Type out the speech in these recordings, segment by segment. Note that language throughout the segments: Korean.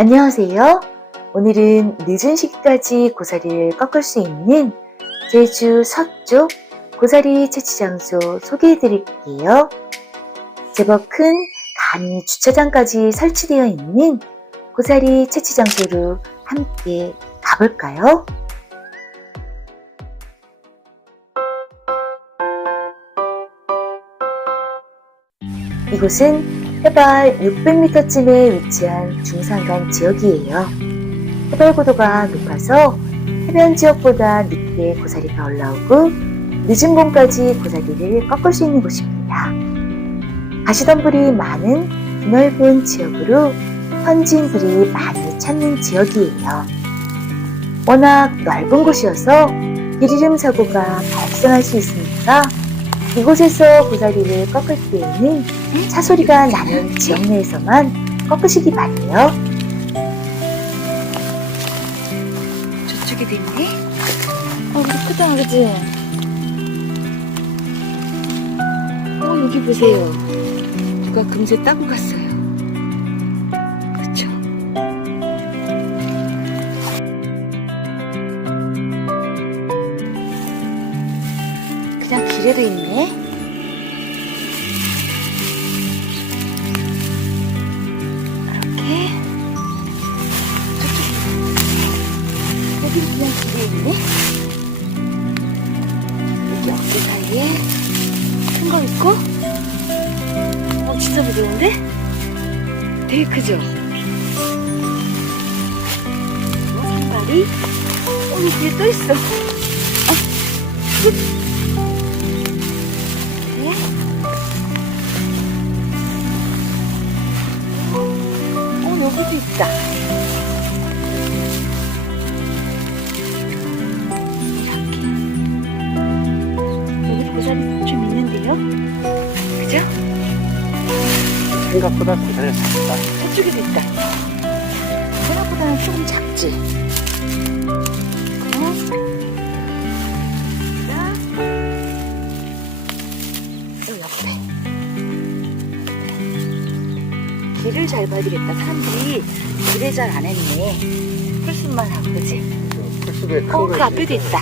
안녕하세요. 오늘은 늦은 시기까지 고사리를 꺾을 수 있는 제주 서쪽 고사리 채취 장소 소개해 드릴게요. 제법 큰 간이 주차장까지 설치되어 있는 고사리 채취 장소로 함께 가볼까요? 이곳은 해발 600m쯤에 위치한 중산간 지역이에요. 해발 고도가 높아서 해변 지역보다 늦게 고사리가 올라오고 늦은 봄까지 고사리를 꺾을 수 있는 곳입니다. 가시덤불이 많은 넓은 지역으로 현지인들이 많이 찾는 지역이에요. 워낙 넓은 곳이어서 길 잃음 사고가 발생할 수 있으니까 이곳에서 고사리를 꺾을 때에는 차 소리가 나는 지역 내에서만 꺾으시기 바래요. 저쪽에 도 있네. 어, 우리 크다, 그지? 어, 여기 보세요. 누가 금세 따고 갔어요. 그쵸? 그냥 길에도 있네. 되게 크죠? 어, 산발이? 어, 뒤에 또 있어. 어, 훗. 이렇게. 어, 여기도 있다. 고사리 좀 있는데요? 그죠? 생각보다 작다. 저쪽에도 있다. 생각보다는 조금 작지? 그리고 요 옆에 길을 잘 봐야 되겠다. 사람들이 길에 잘안 했네. 풀숲만 하고 그지? 풀숲에 큰 어, 거. 그 앞에도 있다.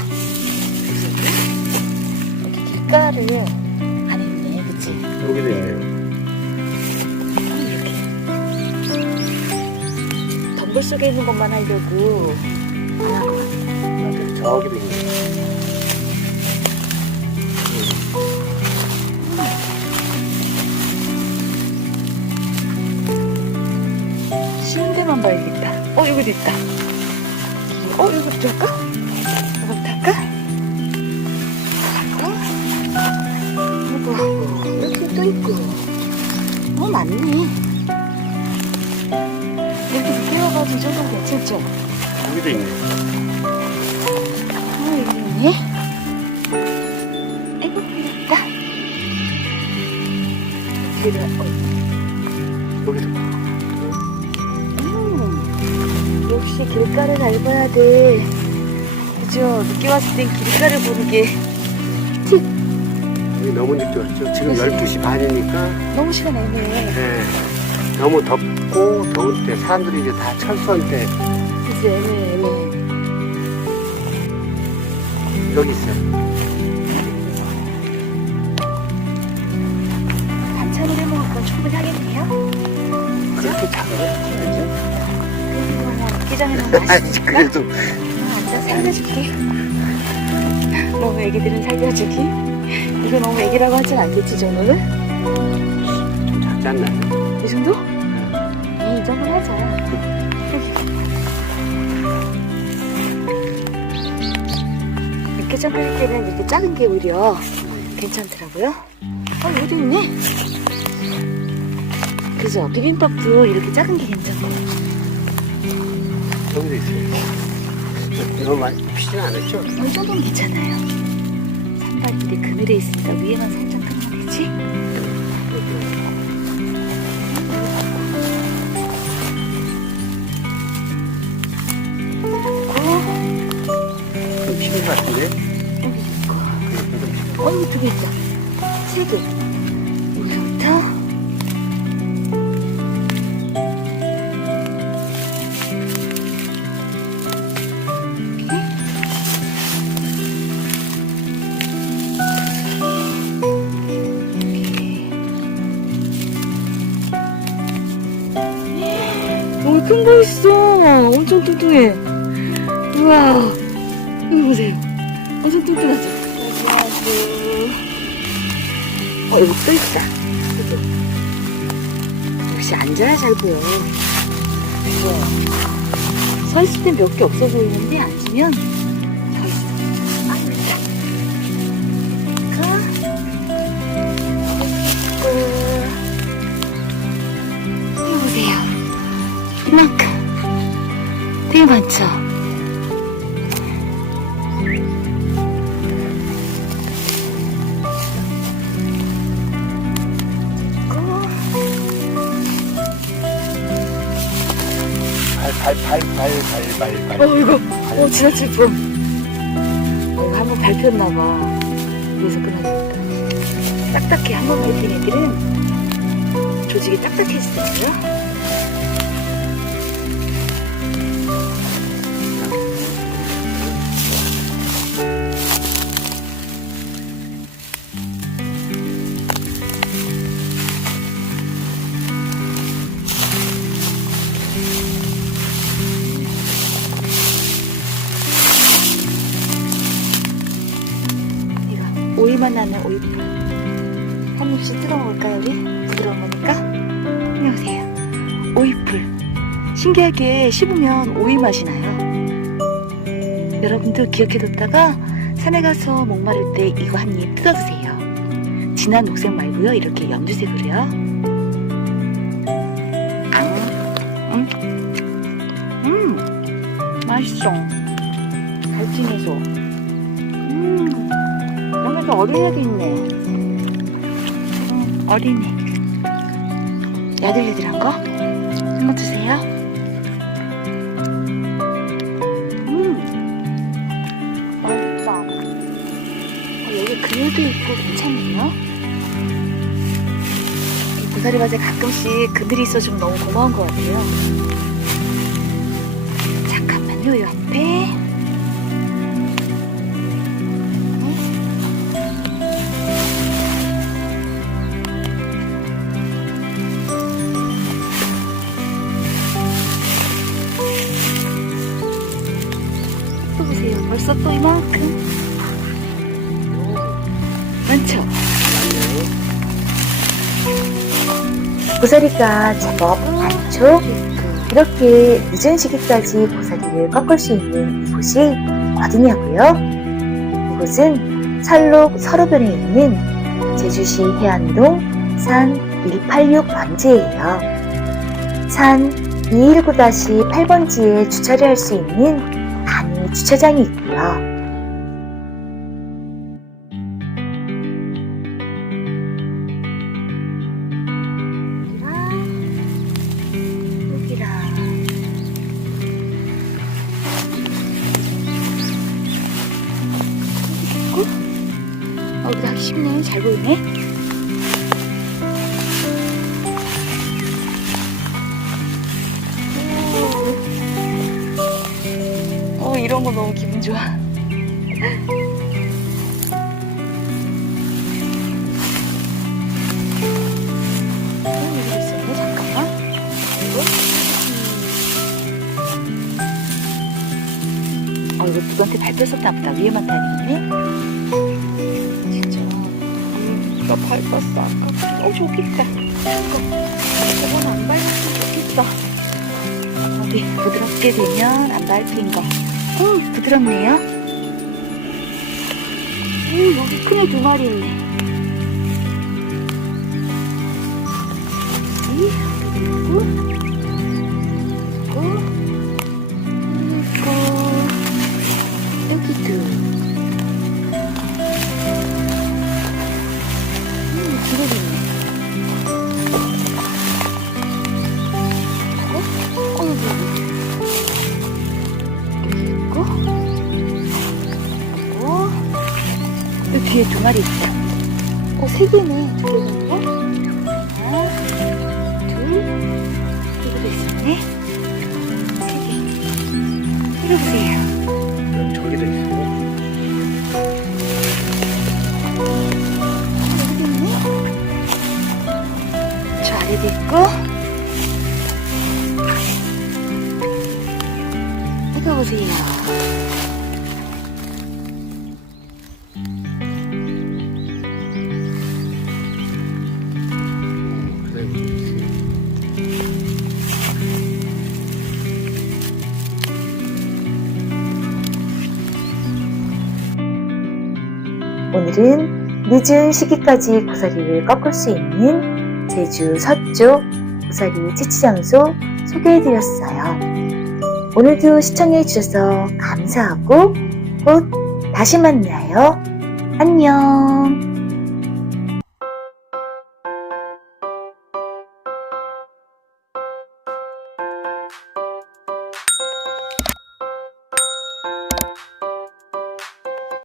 여기 길가를 안 했네, 그치? 여기도 있네요. 이렇게. 덤불 속에 있는 것만 하려고 안 한 것 같아. 맞아, 저기도 있네. 쉬운 데만 봐야겠다. 어, 여기도 있다. 어, 여기부터 할까? 여기부터 할까? 하고, 여기 또 있고. 어, 맞네. 정도면 괜찮죠? 여기도 있네. 어, 여기 있네. 아이고, 있다. 길을, 어, 여기도. 음, 역시 길가를 잘 봐야 돼. 그죠? 늦게 왔을 땐 길가를 보는 게 너무 늦게 왔죠. 지금 그치. 12시 반이니까 너무 시간 애매해. 네. 너무 덥 고 더울 때 사람들이 이제 다 철수할 때 그치, 애매해, 애매해. 여기 있어요. 반찬을 해 먹을 건 충분히 하겠네요. 그렇게 작아요? 전에 너무 아니 맛있으니까. 그래도 어, 앉아 살려줄게. 너무 애기들은 살려주기. 이거 너무 애기라고 하진 않겠지, 저는? 좀 작지 않나요? 이 정도? 네, 이 정도는 하자. 육개장 끓일 때는 이렇게 작은 게 오히려 괜찮더라고요. 어, 여기도 있네. 그죠? 비빔밥도 이렇게 작은 게 괜찮고. 여기도 있어요. 너무 많이 피진 않았죠? 어, 이 정도는 괜찮아요. 산발이 근데 그늘에 있으니까 위에만 살짝 되지? 언니 두 개 있다. 세 개. 여기부터. 네. 오, 큰거 있어. 엄청 뚱뚱해. 우와. 이거 보세요. 엄청 뚱뚱하죠? 안녕하세요. 어, 여기 또 있다. 역시 앉아야 잘 보여. 우와. 서 있을 땐 몇 개 없어 보이는데 앉으면. 아. 이거 보세요. 이만큼. 되게 많죠? 발발발발발발. 어, 이거, 어, 지나칠 뻔. 어, 이거 한번 밟혔나봐. 그래서 끊어졌다. 딱딱해. 한 번 밟힌 애들은 조직이 딱딱해지더라고요. 오이만 나는 오이풀. 한 입씩 뜯어 먹을까요, 우리? 부드러운 거니까? 안녕하세요. 오이풀. 신기하게 씹으면 오이 맛이 나요. 여러분도 기억해뒀다가 산에 가서 목마를 때 이거 한 입 뜯어드세요. 진한 녹색 말고요. 이렇게 연두색으로요. 앙. 음. 음. 맛있어. 갈증해서. 음. 여기도 어린애도 있네. 음, 어린애. 야들야들한 거? 한번 드세요. 음. 맛있다. 어, 여기 그늘도 있고 괜찮네요. 이 고사리 밭에 가끔씩 그늘이 있어주면 너무 고마운 것 같아요. 잠깐만요, 이 앞에. 벌써 또 이만큼. 많죠? 고사리가 제법 많죠? 이렇게 늦은 시기까지 고사리를 꺾을 수 있는 이곳이 어디냐고요? 이곳은 살록 서로변에 있는 제주시 해안동 산 186 번지예요. 산 219-8번지에 주차를 할 수 있는 단위 주차장이 있고 요. 이런 거 너무 기분 좋아. 잠깐만. 이거? 누구한테 밟혔었나 보다. 위험한 타입이네. 진짜. 음, 나 밟았어, 아까. 어, 저기 있다. 저건 안 밟았으면 좋겠다. 어디, 부드럽게 되면 안 밟힌 거. 음, 부드럽네요. 음, 여기 큰 애 두 마리 있네. 뒤에 두 마리 있다. 어, 세 개네. 두 개인가? 하나, 둘, 여기도 있었네. 세 개. 이리 보세요. 오늘은 늦은 시기까지 고사리를 꺾을 수 있는 제주 서쪽 고사리 채취장소 소개해드렸어요. 오늘도 시청해주셔서 감사하고 곧 다시 만나요. 안녕.